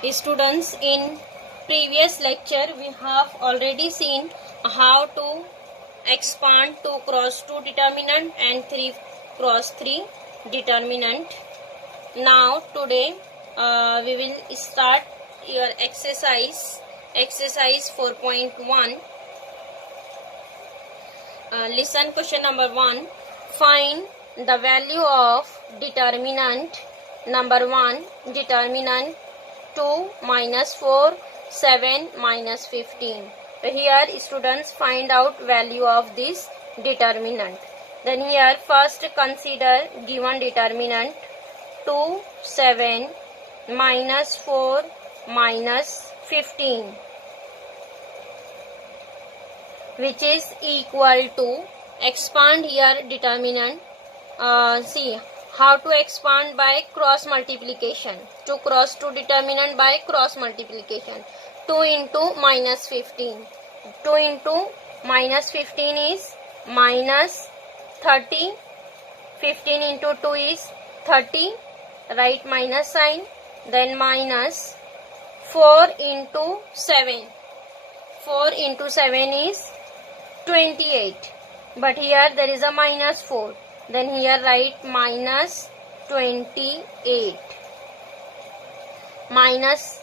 Students, in previous lecture we have already seen how to expand 2 cross 2 determinant and 3 cross 3 determinant. Now today we will start your exercise 4.1. Listen, question number 1. Find the value of determinant number 1, determinant 2 minus 4, 7 minus 15. So here students find out value of this determinant. Then here first consider given determinant 2, 7 minus 4 minus 15, which is equal to, expand here determinant. See how to expand by cross multiplication. 2 cross 2 determinant by cross multiplication. 2 into minus 15. 2 into minus 15 is minus 30. 15 into 2 is 30. Write minus sign. Then minus 4 into 7. 4 into 7 is 28. But here there is a minus 4. Then here write minus 28. Minus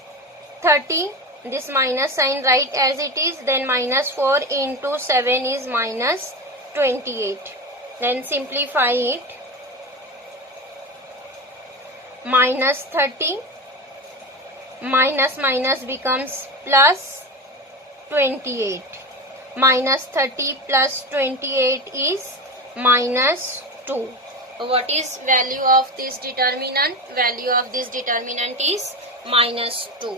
30. This minus sign write as it is. Then minus 4 into 7 is minus 28. Then simplify it. Minus 30. Minus minus becomes plus 28. Minus 30 plus 28 is minus 2. What is value of this determinant? Value of this determinant is minus 2.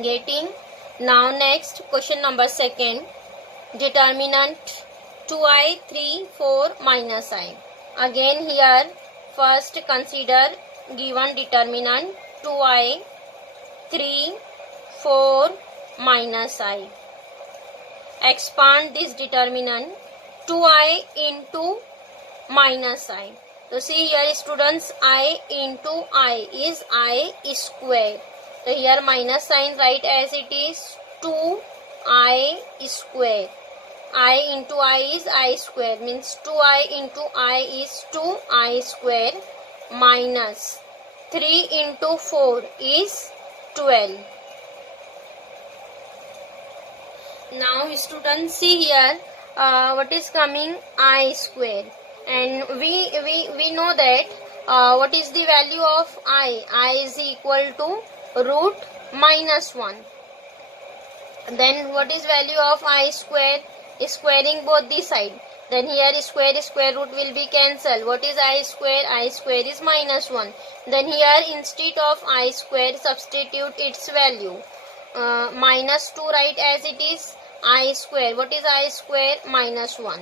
Getting? Now next question number 2. Determinant 2i, 3, 4 minus I. Again here first consider given determinant 2i, 3, 4 minus I. Expand this determinant 2i into minus I. So see here students, I into I is I square. So here minus sign write as it is 2i square. I into I is I square, means 2i into I is 2i square, minus 3 into 4 is 12. Now students, see here what is coming, I square, and we know that what is the value of I is equal to root minus 1. Then what is value of I square? Squaring both the side. Then here square root will be cancelled. What is I square? I square is minus 1. Then here instead of I square substitute its value. Minus 2 write as it is I square. What is I square? Minus 1.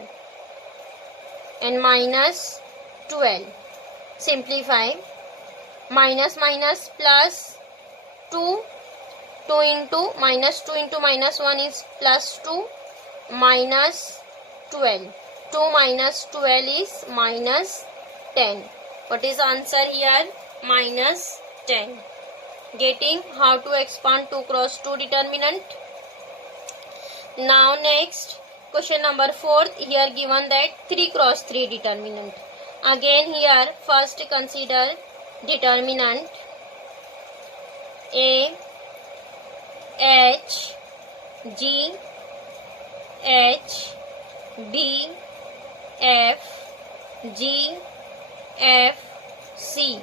And minus 12. Simplify. Minus minus plus 2. 2 into minus 1 is plus 2. Minus 12. 2 minus 12 is minus 10. What is answer here? Minus 10. Getting how to expand 2 cross 2 determinant? Now next question number 4. Here given that 3 cross 3 determinant. Again here first consider determinant A, H, G, H, B, F, G, F, C,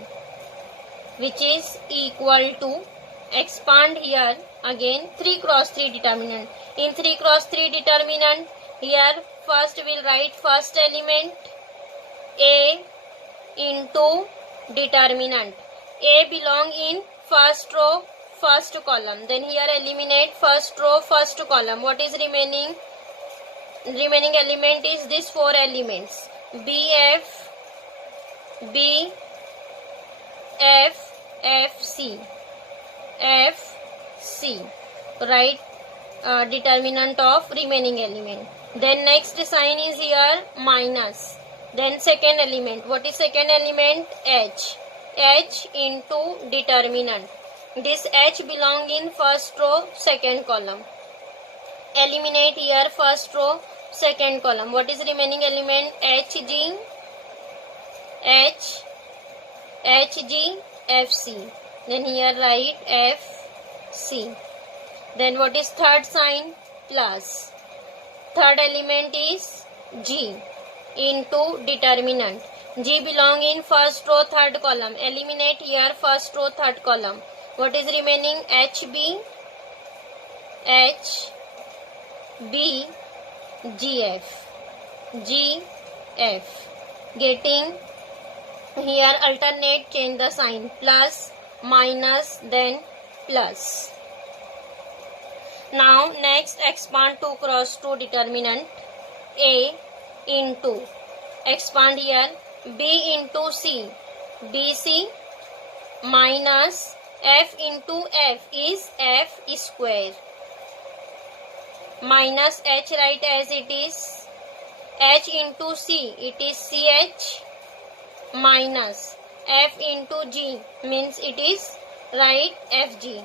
which is equal to, expand here again 3 cross 3 determinant. In 3 cross 3 determinant, here first we'll write first element A into determinant. A belong in first row, first column. Then here eliminate first row, first column. What is remaining? Remaining element is this 4 elements. BF, B, F, F, C. F, C. Write determinant of remaining element. Then next sign is here minus. Then second element. What is second element? H. H into determinant. This H belong in first row, second column. Eliminate here first row, second column. What is remaining element? HG, FC. Then here write FC. Then what is third sign? Plus. Third element is G into determinant. G belong in first row, third column. Eliminate here first row, third column. What is remaining? HB, GF. Getting here alternate, change the sign. Plus, minus, then plus. Now next expand 2 cross 2 determinant. A into, expand here, B into C, BC minus F into F is F square. Minus H write as it is. H into C, it is CH minus F into G means it is write FG.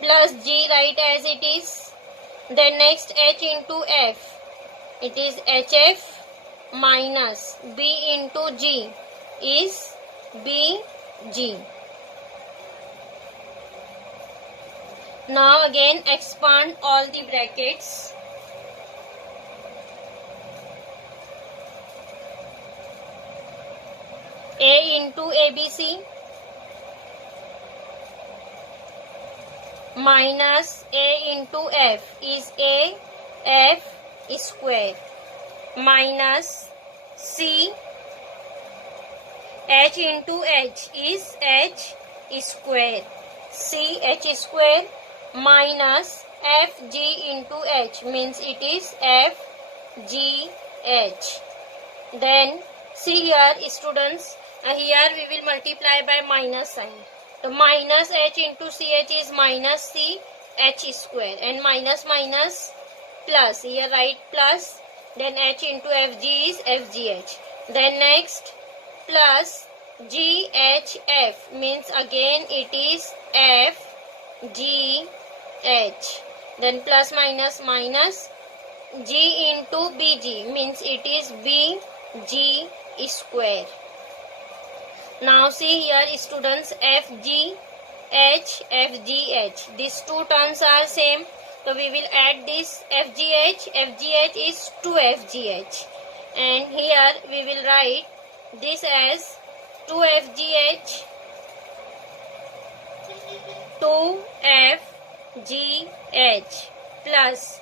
Plus G write as it is. Then next H into F, it is HF minus B into G is BG. Now again expand all the brackets. A into ABC minus A into F is A F square minus C H into H is H square, C H square minus FG into H means it is FGH. Then see here students, here we will multiply by minus sign. So minus H into CH is minus CH square and minus minus plus. Here write plus. Then H into FG is FGH. Then next plus GHF means again it is FGH. Then plus minus minus G into BG means it is BG square. Now see here students, FGH, FGH. These two terms are same. So we will add this FGH. FGH is 2FGH. And here we will write this as 2FGH, 2FGH plus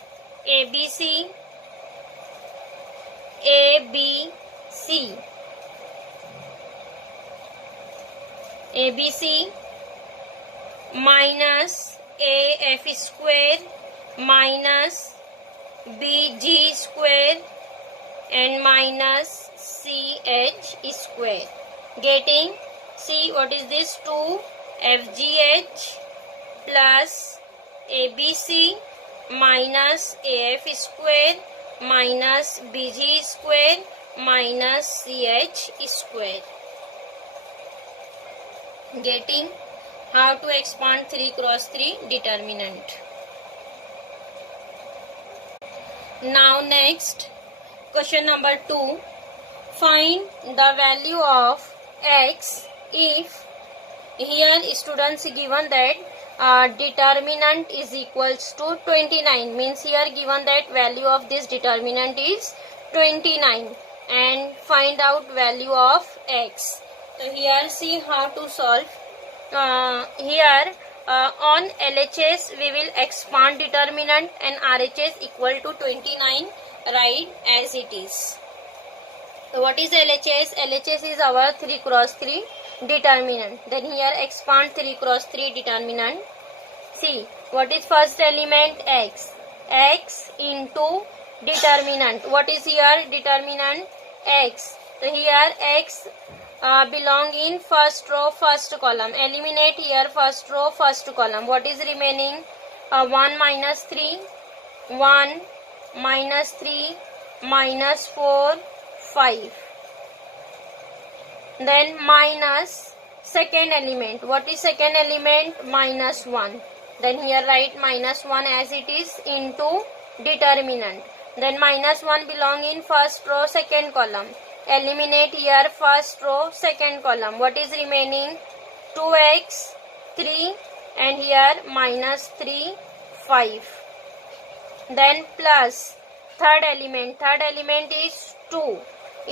ABC, ABC minus AF square minus BG square and minus CH square. Getting, see what is this, 2FGH plus ABC minus AF square minus BG square minus CH square. Getting how to expand 3 cross 3 determinant. Now next question number 2. Find the value of x if here students given that determinant is equals to 29, means here given that value of this determinant is 29 and find out value of x. So here see how to solve. Here on LHS we will expand determinant and RHS equal to 29 write as it is. So what is LHS? LHS is our 3 cross 3 determinant. Then here expand 3 cross 3 determinant. See what is first element? X. X into determinant. What is here determinant? X. So here X belong in first row, first column. Eliminate here first row, first column. What is remaining? 1 minus 3, 1 minus 3 minus 4, 5. Then minus second element. What is second element? -1. Then here write -1 as it is into determinant. Then -1 belong in first row, second column. Eliminate here first row, second column. What is remaining? 2x, 3, and here -3, 5. Then plus third element. Third element is 2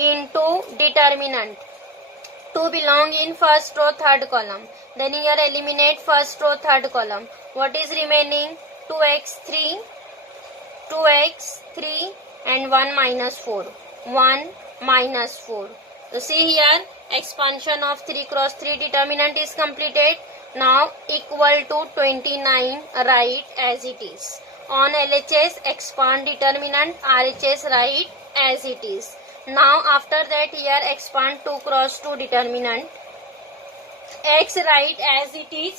into determinant. 2 belong in first row, third column. Then here eliminate first row, third column. What is remaining? 2x, 3, and 1 minus 4. 1 minus 4. So see here, expansion of 3 cross 3 determinant is completed. Now equal to 29 write as it is. On LHS expand determinant, RHS write as it is. Now after that here expand 2 cross 2 determinant. X write as it is.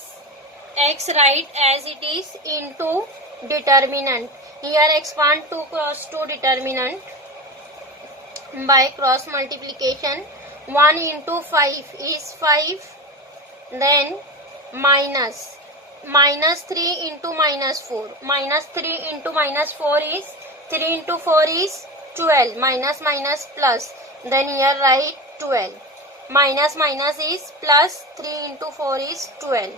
X write as it is into determinant. Here expand 2 cross 2 determinant by cross multiplication. 1 into 5 is 5. Then minus 3 into -4. -3 into -4 is 3 into 4 is 12. Minus minus plus. Then here write 12. Minus minus is plus. 3 into 4 is 12.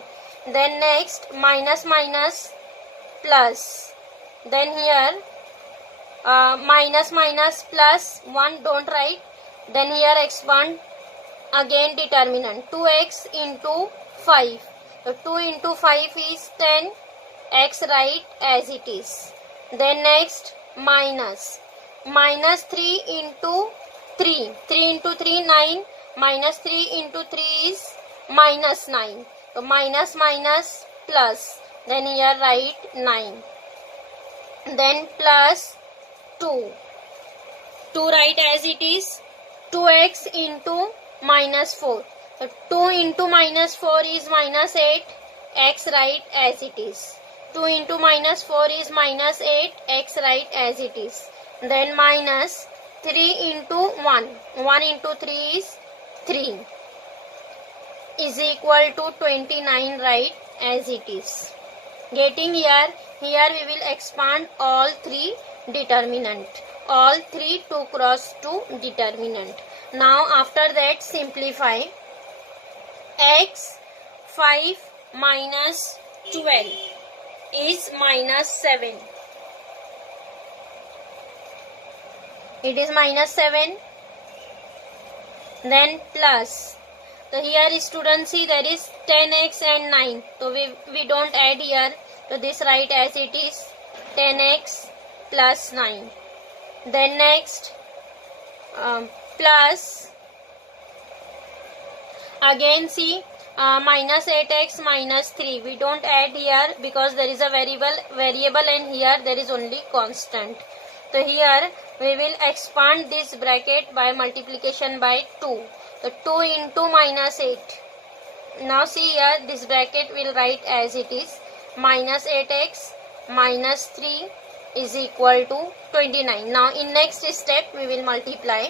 Then next minus minus plus. Then here minus minus plus 1 don't write. Then here expand again determinant. 2x into 5. So 2 into 5 is 10. X write as it is. Then next minus 3 into 3. 3 into 3 9. Minus 3 into 3 is -9. So minus minus plus. Then here write 9. Then plus 2. 2 write as it is. 2x into -4. So 2 into -4 is -8. X write as it is. 2 into -4 is -8. X write as it is. Then minus 3 into 1. 1 into 3 is 3. Is equal to 29 write as it is. Getting here. Here we will expand all 3 determinant. All 3 2 cross 2 determinant. Now after that simplify. X 5 minus 12 is -7. It is -7. Then plus. So here students see there is 10x and 9. So we don't add here. So this write as it is 10x plus 9. Then next plus again see minus 8x minus 3. We don't add here because there is a variable and here there is only constant. So here we will expand this bracket by multiplication by 2. So 2 into -8. Now see here this bracket will write as it is. Minus 8x minus 3 is equal to 29. Now in next step we will multiply.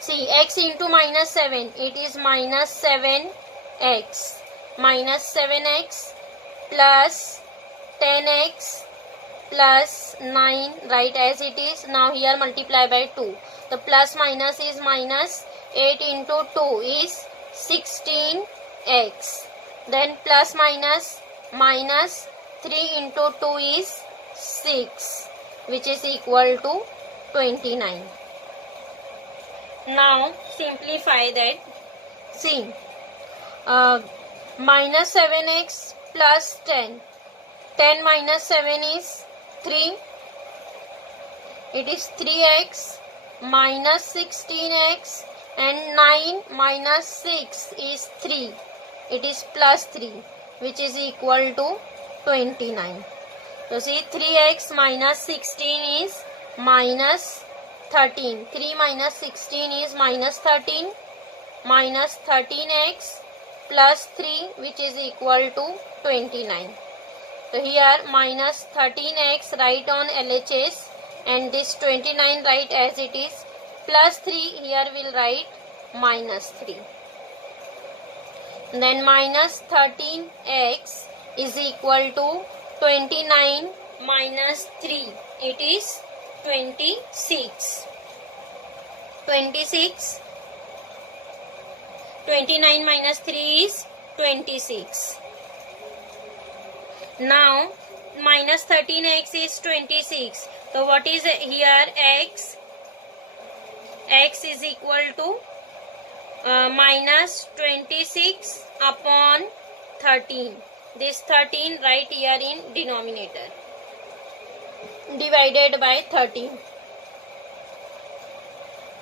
See x into -7. It is -7x. Minus 7x plus 10x plus 9 write as it is. Now here multiply by 2. The plus minus is minus. 8 into 2 is 16x. Then plus minus 3 into 2 is 6, which is equal to 29. Now simplify that. See minus 7x plus 10. 10 minus 7 is 3. It is 3x minus 16x, and 9 minus 6 is 3. It is plus 3, which is equal to 29. So see 3x minus 16 is minus 13. 3 minus 16 is minus 13. Minus 13x plus 3, which is equal to 29. So here minus 13x write on LHS, and this 29 write as it is. Plus 3 here will write minus 3. then minus 13x is equal to 29 minus 3. It is 26. 26. 29 minus 3 is 26. Now minus 13x is 26. So what is here x? X is equal to minus 26 upon 13. This 13 right here in denominator. Divided by 13.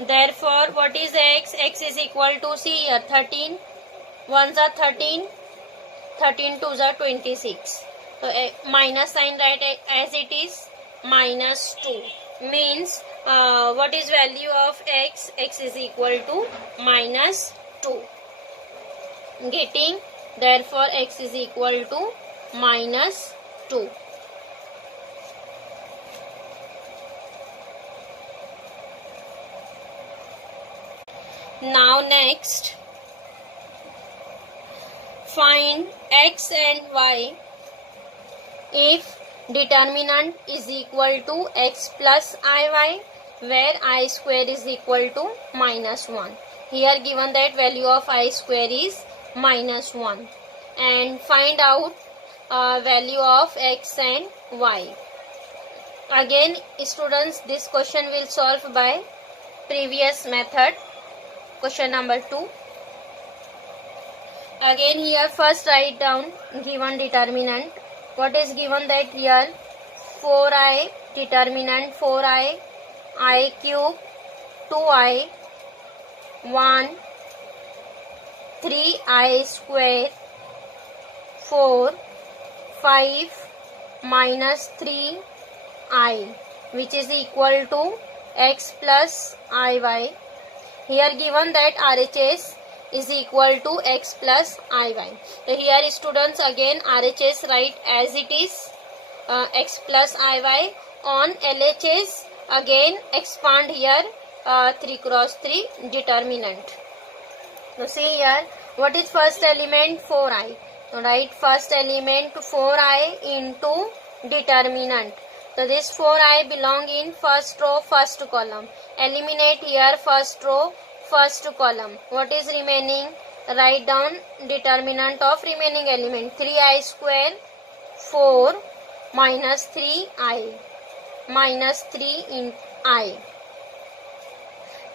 Therefore, what is x? X is equal to, see here, 13. 1s are 13. 13 2s are 26. So, minus sign right as it is, minus 2. Means, what is value of x? X is equal to minus 2. Getting? Therefore, x is equal to minus 2. Now next, find x and y if determinant is equal to x plus iy, where I square is equal to minus 1. Here given that value of I square is minus 1. And find out value of x and y. Again, students, this question will solve by previous method. Question number 2. Again here first write down given determinant. What is given that here? 4i, determinant 4i, I cube, 2i, 1, 3i square, 4, 5 minus 3i, which is equal to x plus iy. Here given that RHS is equal to x plus iy. So here students again RHS write as it is x plus iy. On LHS again expand here 3 cross 3 determinant. So see here, what is first element? 4i. So write first element 4i into determinant. So this 4i belong in first row, first column. Eliminate here first row, first column. What is remaining? Write down determinant of remaining element. 3i square, 4 minus 3i. Minus 3 in I.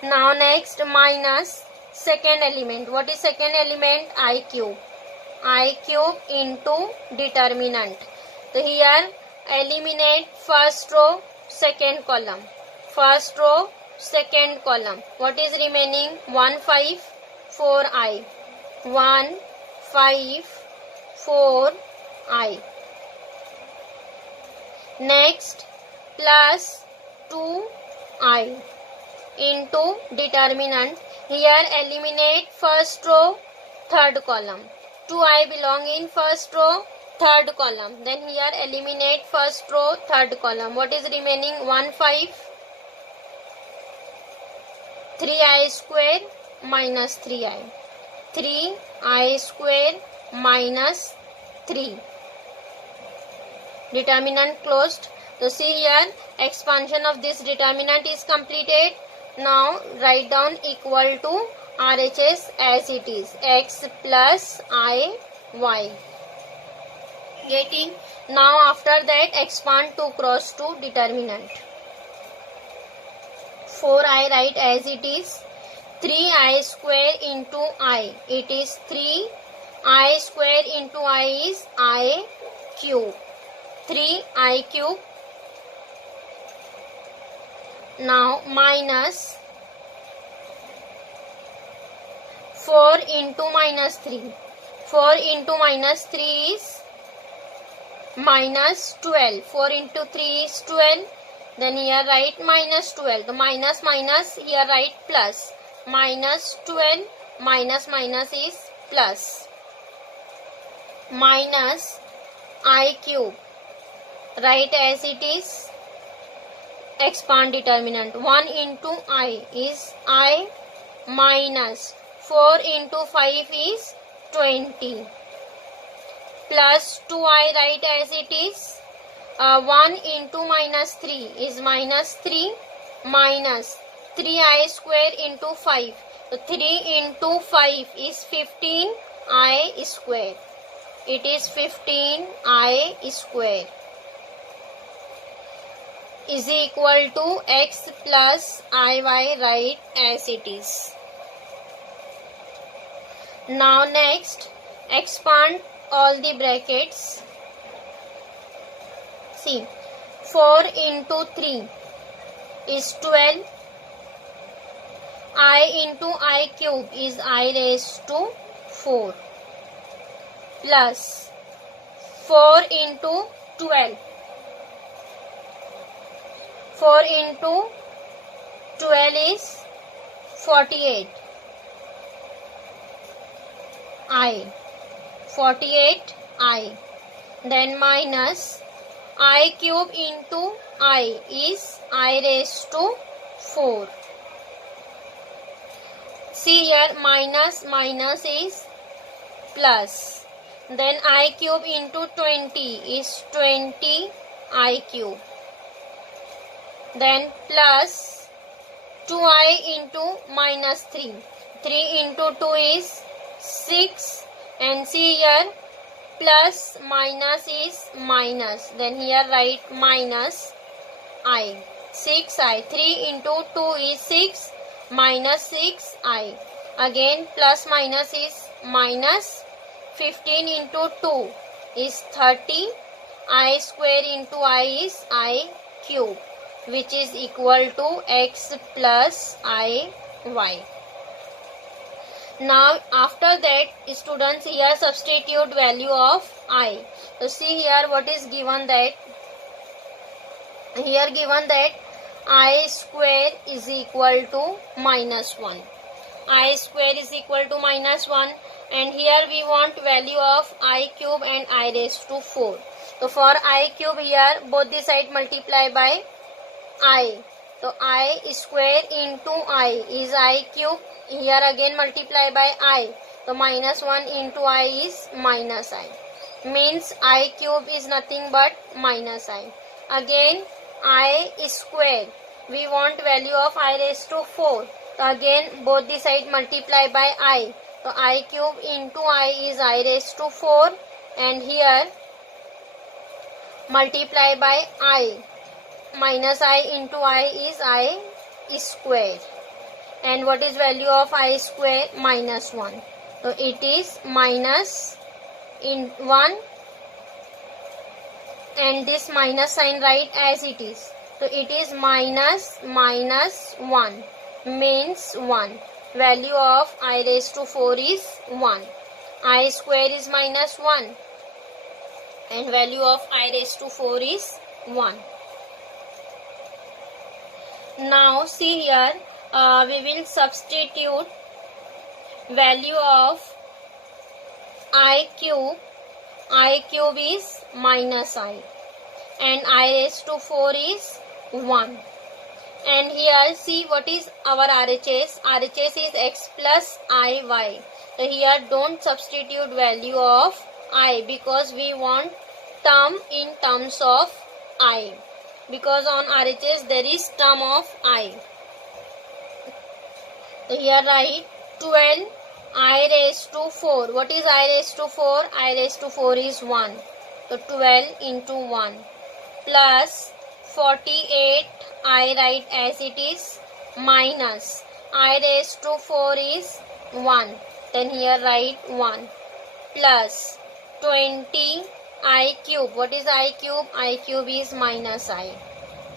Now next minus second element. What is second element? I cube. I cube into determinant. So here eliminate first row, second column. First row, second column. What is remaining? 1, 5, 4i. 1, 5, 4i. Next plus 2i into determinant. Here eliminate first row, third column. 2i belong in first row, third column. Then here eliminate first row, third column. What is remaining? 1, 5, 3i square minus 3i. 3i square minus 3. Determinant closed. So see here expansion of this determinant is completed. Now write down equal to RHS as it is, x plus I y. Getting? Now after that expand 2 cross 2 determinant. 4i write as it is, 3i square into I. It is 3i square into I is I cube. 3i cube. Now minus 4 into minus 3. 4 into minus 3 is minus 12. 4 into 3 is 12. Then here write minus 12. The minus minus here write plus. Minus 12 minus minus is plus. Minus I cube. Write as it is. Expand determinant. 1 into I is I minus 4 into 5 is 20 plus 2i write as it is. 1 into minus 3 is minus 3 minus 3i square into 5. So 3 into 5 is 15i square. It is 15i square is equal to x plus iy, write as it is. Now next, expand all the brackets. See, 4 into 3 is 12. I into I cube is I raised to 4 plus 4 into 12. 4 into 12 is 48. 48i. Then minus I cube into I is I raised to 4. See here, minus is plus. Then I cube into 20 is 20i cube. Then plus 2i into minus 3. 3 into 2 is 6. And see here, plus minus is minus. Then here write minus I. 6i. 3 into 2 is 6. Minus 6i. Again plus minus is minus. 15 into 2 is 30. I square into I is I cube, which is equal to x plus I y. Now after that, students, here substitute value of I. So see here what is given, that here given that I square is equal to minus 1. I square is equal to minus 1, and here we want value of I cube and I raised to 4. So for I cube, here both the side multiply by I. So I square into I is I cube. Here again multiply by I. So minus 1 into I is minus I. Means I cube is nothing but minus I. Again I square. We want value of I raised to 4. So again both the side multiply by I. So I cube into I is I raised to 4. And here multiply by I. Minus I into I is I square. And what is value of I square? Minus 1. So it is minus in 1, and this minus sign write as it is. So it is minus 1 means 1. Value of I raised to 4 is 1. I square is minus 1 and value of I raised to 4 is 1. Now see here, we will substitute value of I cube. I cube is minus I and I raised to 4 is 1. And here see what is our RHS. RHS is x plus iy. So here don't substitute value of I because we want term in terms of I. Because on RHS there is term of I. So here write 12 I raised to 4. What is I raised to 4? I raised to 4 is 1. So 12 into 1 plus 48 I write as it is minus I raised to 4 is 1. Then here write 1 plus 20 I cube. What is I cube? I cube is minus I.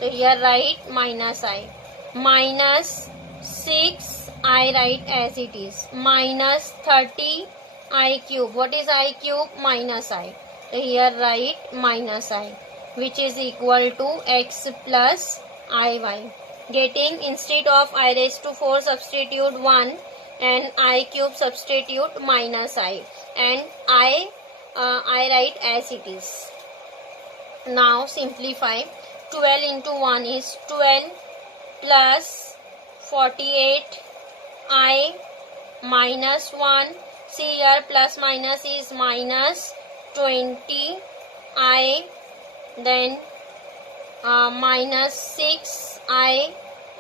So here write minus I. Minus 6 I write as it is. Minus 30 I cube. What is I cube? Minus I. So here write minus I, which is equal to x plus iy. Getting instead of I raised to 4 substitute 1 and I cube substitute minus I, and I write as it is. Now simplify. 12 into 1 is 12 plus 48 I minus 1. see here, plus minus is minus 20i, then minus 6i,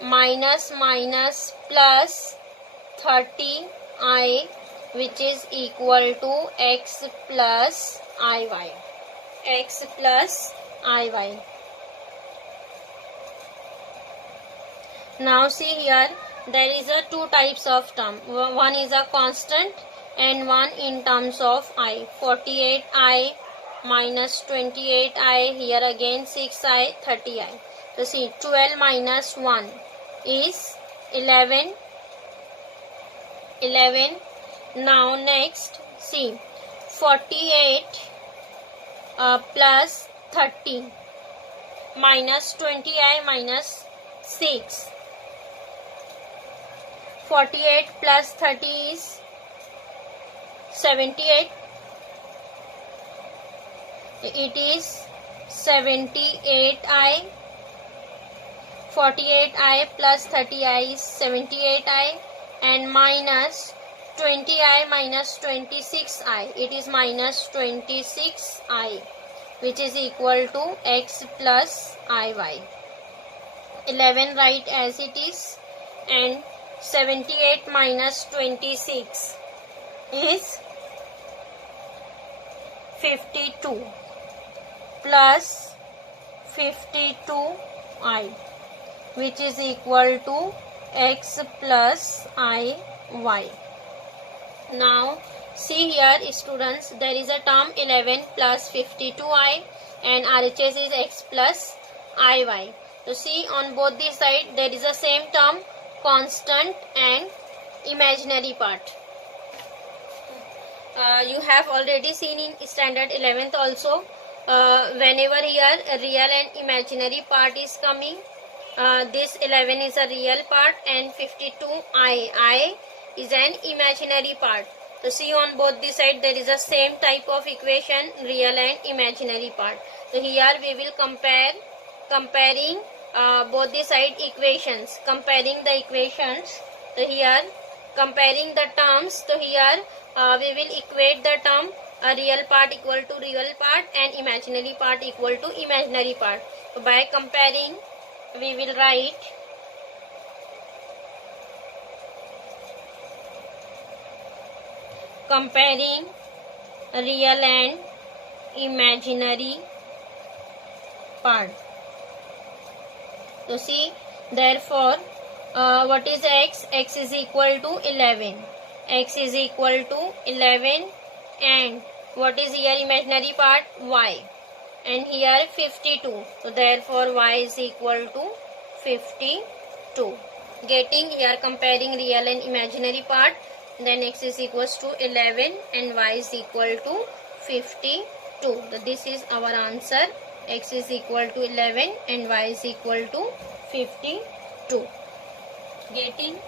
minus minus plus 30i, which is equal to x plus iy. X plus iy. Now see here, there is a two types of term. One is a constant and one in terms of I. 48i minus 28i, here again 6i, 30i. So see, 12 minus 1 is 11. Now next, see, 48 plus 30 minus 20i minus 6. 48 plus 30 is 78. It is 78i. 48i plus 30i is 78i, and minus 20i minus 26i, it is minus 26i, which is equal to x plus iy. 11 write as it is, and 78 minus 26 is 52 plus 52i, which is equal to x plus iy. Now see here students, there is a term 11 plus 52i and RHS is x plus iy. So see, on both the side there is a same term, constant and imaginary part. You have already seen in standard 11th also, whenever here a real and imaginary part is coming, this 11 is a real part and 52i is an imaginary part. So see, on both the side there is a same type of equation, real and imaginary part. So here we will comparing both the side equations, comparing the equations. So here comparing the terms, so here we will equate the term real part equal to real part and imaginary part equal to imaginary part. So by comparing we will write comparing real and imaginary part. So see, therefore what is x? X is equal to 11. X is equal to 11, and what is here imaginary part? Y, and here 52. So therefore y is equal to 52. Getting here comparing real and imaginary part, then x is equals to 11 and y is equal to 52. So this is our answer. X is equal to 11 and y is equal to 52. Getting